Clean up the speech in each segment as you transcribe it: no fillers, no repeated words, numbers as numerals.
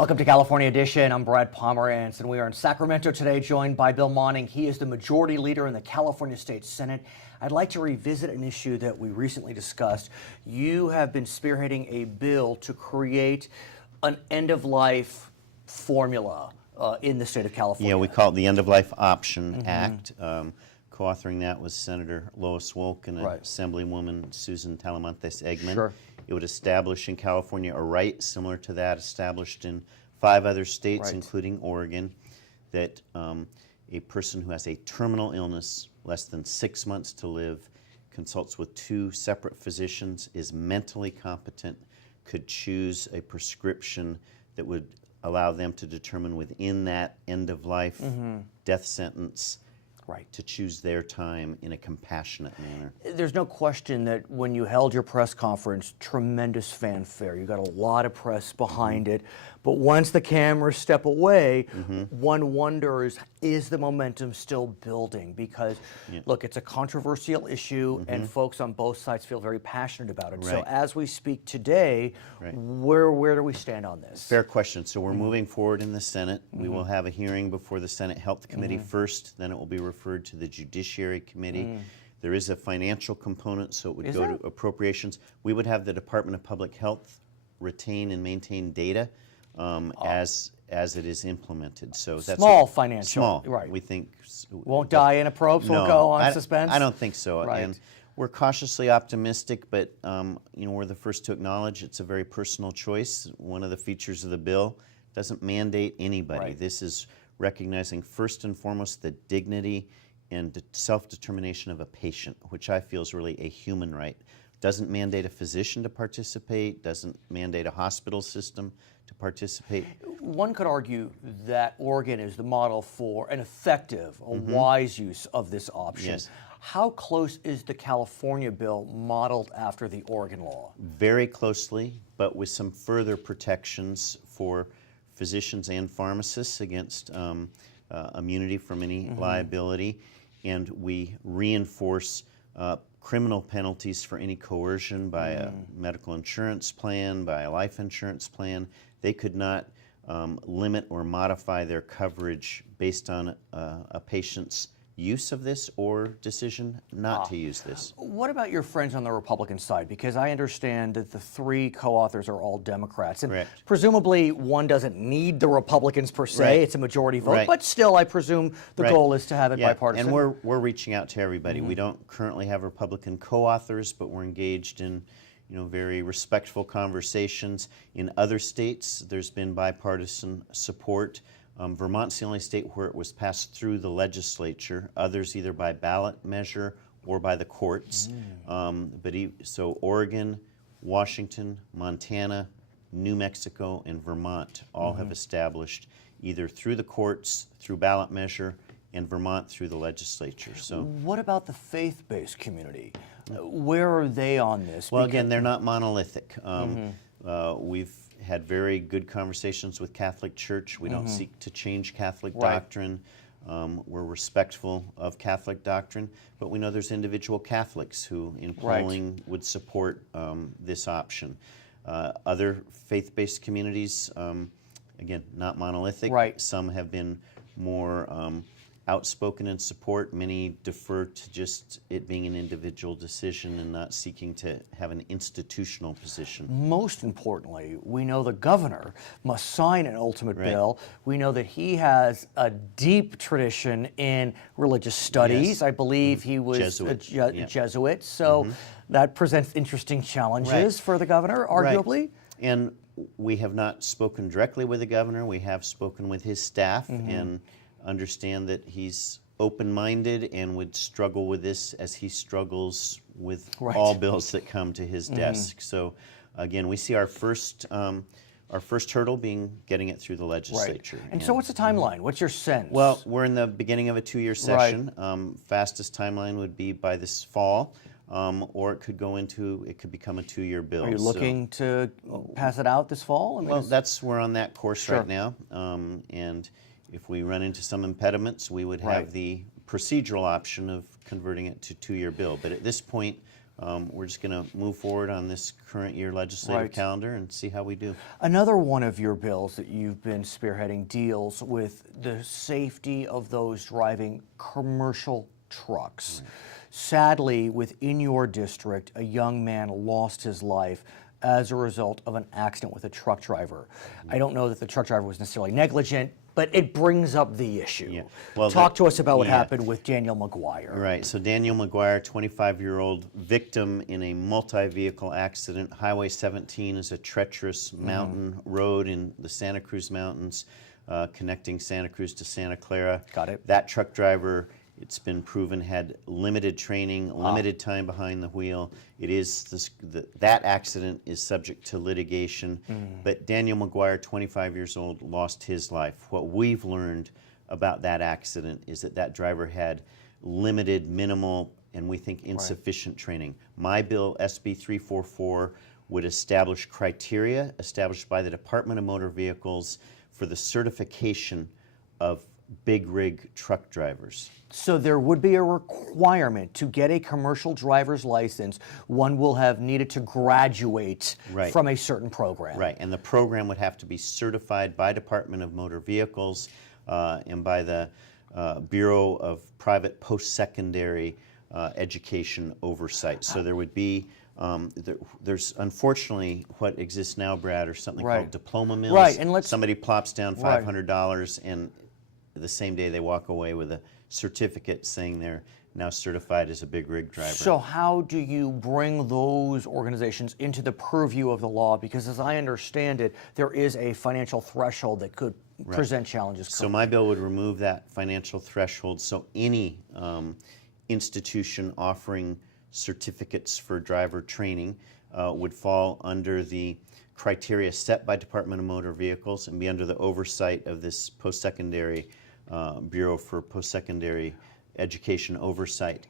Welcome to California Edition. I'm Brad Pomerance, and we are in Sacramento today, joined by Bill Monning. He is the Majority Leader in the California State Senate. I'd like to revisit an issue that we recently discussed. You have been spearheading a bill to create an end-of-life formula in the state of California. Yeah, we call it the End-of-Life Option Act. Co-authoring that was Senator Lois Wolk and Assemblywoman Susan Talamantes Eggman. Sure. It would establish in California a right similar to that established in 5 other states, including Oregon, that a person who has a terminal illness, less than 6 months to live, consults with 2 separate physicians, is mentally competent, could choose a prescription that would allow them to determine within that end-of-life death sentence to choose their time in a compassionate manner. There's no question that when you held your press conference, tremendous fanfare. You got a lot of press behind it. But once the cameras step away, one wonders, is the momentum still building? Because, look, it's a controversial issue, and folks on both sides feel very passionate about it. So as we speak today, where do we stand on this? Fair question. So we're moving forward in the Senate. We will have a hearing before the Senate Health Committee first, then it will be referred to the Judiciary Committee. There is a financial component, so it would go to appropriations. We would have the Department of Public Health retain and maintain data as it is implemented. So that's small financial. Small, right? We think won't die in a probe, so we'll go on suspense. I don't think so. And we're cautiously optimistic, but you know, we're the first to acknowledge it's a very personal choice. One of the features of the bill doesn't mandate anybody. This is recognizing first and foremost the dignity and self-determination of a patient, which I feel is really a human right. Doesn't mandate a physician to participate, doesn't mandate a hospital system to participate. One could argue that Oregon is the model for an effective, a wise use of this option. Yes. How close is the California bill modeled after the Oregon law? Very closely, but with some further protections for physicians and pharmacists against immunity from any liability, and we reinforce criminal penalties for any coercion by a medical insurance plan, by a life insurance plan. They could not limit or modify their coverage based on a patient's use of this or decision not to use this. What about your friends on the Republican side? Because I understand that the 3 co-authors are all Democrats. And presumably one doesn't need the Republicans per se. It's a majority vote. But still, I presume the goal is to have it bipartisan. And we're reaching out to everybody. We don't currently have Republican co-authors, but we're engaged in very respectful conversations. In other states, there's been bipartisan support. Vermont's the only state where it was passed through the legislature, others either by ballot measure or by the courts. So Oregon, Washington, Montana, New Mexico, and Vermont all have established either through the courts, through ballot measure, and Vermont through the legislature. So, what about the faith-based community? Where are they on this? Well, again, they're not monolithic. We've had very good conversations with Catholic Church. We don't seek to change Catholic doctrine. We're respectful of Catholic doctrine, but we know there's individual Catholics who, in polling, would support this option. Other faith-based communities, again, not monolithic. Some have been more outspoken in support. Many defer to just it being an individual decision and not seeking to have an institutional position. Most importantly, we know the governor must sign an ultimate bill. We know that he has a deep tradition in religious studies. I believe he was a Jesuit. So that presents interesting challenges for the governor, arguably. And we have not spoken directly with the governor. We have spoken with his staff and understand that he's open-minded and would struggle with this as he struggles with all bills that come to his desk. So again, we see our first hurdle being getting it through the legislature. And so what's the timeline? What's your sense? Well, we're in the beginning of a 2-year session. Fastest timeline would be by this fall. Or it could become a 2-year bill. Are you looking to pass it out this fall? I mean, well, we're on that course right now. And if we run into some impediments, we would have the procedural option of converting it to 2-year bill. But at this point, we're just going to move forward on this current year legislative Right. calendar and see how we do. Another one of your bills that you've been spearheading deals with the safety of those driving commercial trucks. Sadly, within your district, a young man lost his life as a result of an accident with a truck driver. I don't know that the truck driver was necessarily negligent, but it brings up the issue. Yeah. Well, Talk to us about what yeah. happened with Daniel McGuire. Right, so Daniel McGuire, 25-year-old victim in a multi-vehicle accident. Highway 17 is a treacherous mountain road in the Santa Cruz Mountains, connecting Santa Cruz to Santa Clara. Got it. That truck driver, it's been proven, had limited training, limited time behind the wheel. It is that accident is subject to litigation, but Daniel McGuire, 25 years old, lost his life. What we've learned about that accident is that driver had limited, minimal, and we think insufficient training. My bill, SB 344, would establish criteria established by the Department of Motor Vehicles for the certification of big rig truck drivers. So there would be a requirement to get a commercial driver's license. One will have needed to graduate Right. from a certain program. Right, and the program would have to be certified by Department of Motor Vehicles and by the Bureau of Private Post-Secondary Education Oversight. So there would be, there's unfortunately what exists now, Brad, are something Right. called diploma mills. Right, and let's- Somebody plops down Right. $500 and the same day they walk away with a certificate saying they're now certified as a big rig driver. So how do you bring those organizations into the purview of the law? Because as I understand it, there is a financial threshold that could present challenges. So my bill would remove that financial threshold, so any institution offering certificates for driver training would fall under the criteria set by Department of Motor Vehicles and be under the oversight of this post-secondary Bureau for Post-Secondary Education Oversight.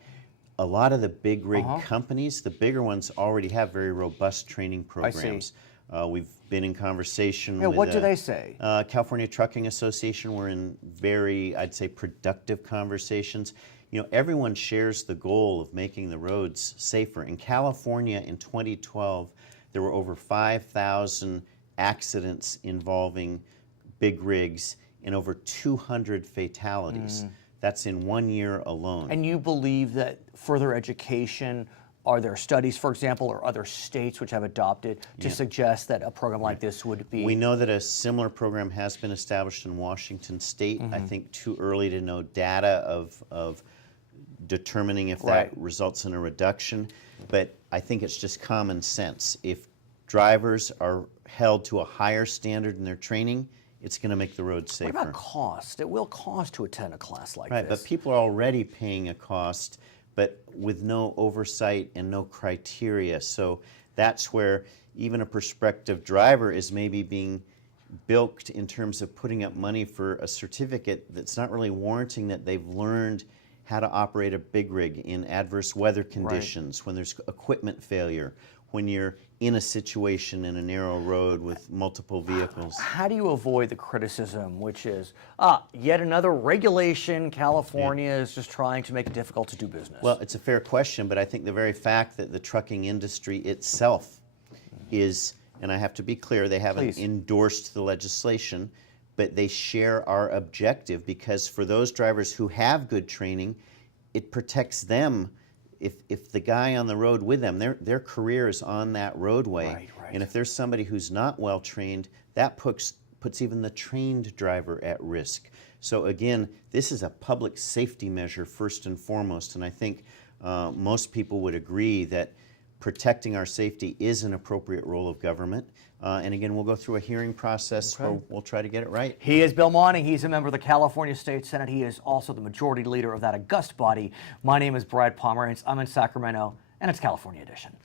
A lot of the big rig companies, the bigger ones, already have very robust training programs. We've been in conversation with what do they say? California Trucking Association. We're in very, I'd say, productive conversations. You know, everyone shares the goal of making the roads safer. In California in 2012, there were over 5,000 accidents involving big rigs and over 200 fatalities. That's in 1 year alone. And you believe that further education, are there studies, for example, or other states which have adopted to suggest that a program like this would be? We know that a similar program has been established in Washington State. I think too early to know data of determining if that results in a reduction, but I think it's just common sense. If drivers are held to a higher standard in their training, it's going to make the road safer. What about cost? It will cost to attend a class like Right, this. but people are already paying a cost, but with no oversight and no criteria. So that's where even a prospective driver is maybe being bilked in terms of putting up money for a certificate that's not really warranting that they've learned how to operate a big rig in adverse weather conditions, when there's equipment failure, when you're in a situation in a narrow road with multiple vehicles. How do you avoid the criticism, which is, yet another regulation, California is just trying to make it difficult to do business? Well, it's a fair question, but I think the very fact that the trucking industry itself is, and I have to be clear, they haven't endorsed the legislation, but they share our objective, because for those drivers who have good training, it protects them. If the guy on the road with them, their career is on that roadway, and if there's somebody who's not well trained, that puts even the trained driver at risk. So again, this is a public safety measure first and foremost, and I think most people would agree that protecting our safety is an appropriate role of government. And again, we'll go through a hearing process where we'll try to get it right. He is Bill Monning. He's a member of the California State Senate. He is also the majority leader of that august body. My name is Brad Pomerance. I'm in Sacramento, and it's California Edition.